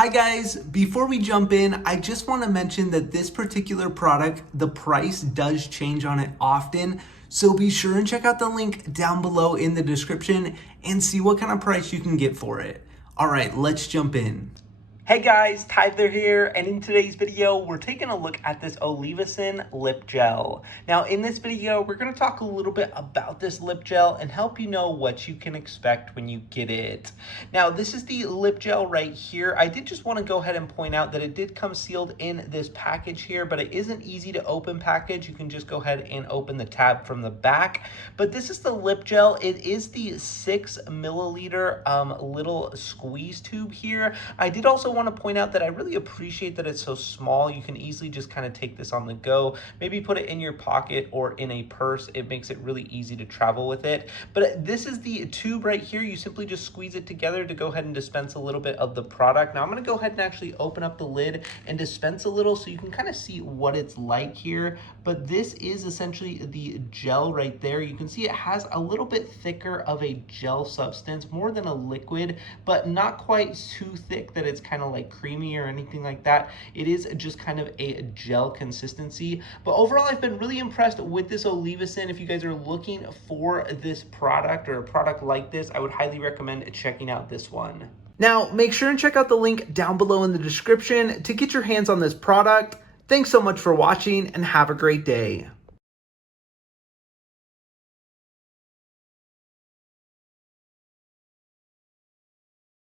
Hi guys, before we jump in, I just want to mention that this particular product, the price does change on it often. So be sure and check out the link down below in the description and see what kind of price you can get for it. All right, let's jump in. Hey guys, Tyler here, and in today's video, we're taking a look at this Oleavicin lip gel. Now, in this video, we're going to talk a little bit about this lip gel and help you know what you can expect when you get it. Now, this is the lip gel right here. I did just want to go ahead and point out that it did come sealed in this package here, but it is an easy to open package. You can just go ahead and open the tab from the back. But this is the lip gel. It is the 6 milliliter little squeeze tube here. I did also want to point out that I really appreciate that it's so small. You can easily just kind of take this on the go, maybe put it in your pocket or in a purse. It makes it really easy to travel with it. But this is the tube right here. You simply just squeeze it together to go ahead and dispense a little bit of the product. Now I'm going to go ahead and actually open up the lid and dispense a little so you can kind of see what it's like here. But this is essentially the gel right there. You can see it has a little bit thicker of a gel substance, more than a liquid, but not quite too thick that it's kind of like creamy or anything like that. It is just kind of a gel consistency. But overall, I've been really impressed with this Oleavicin. If you guys are looking for this product or a product like this, I would highly recommend checking out this one. Now, make sure and check out the link down below in the description to get your hands on this product. Thanks so much for watching and have a great day.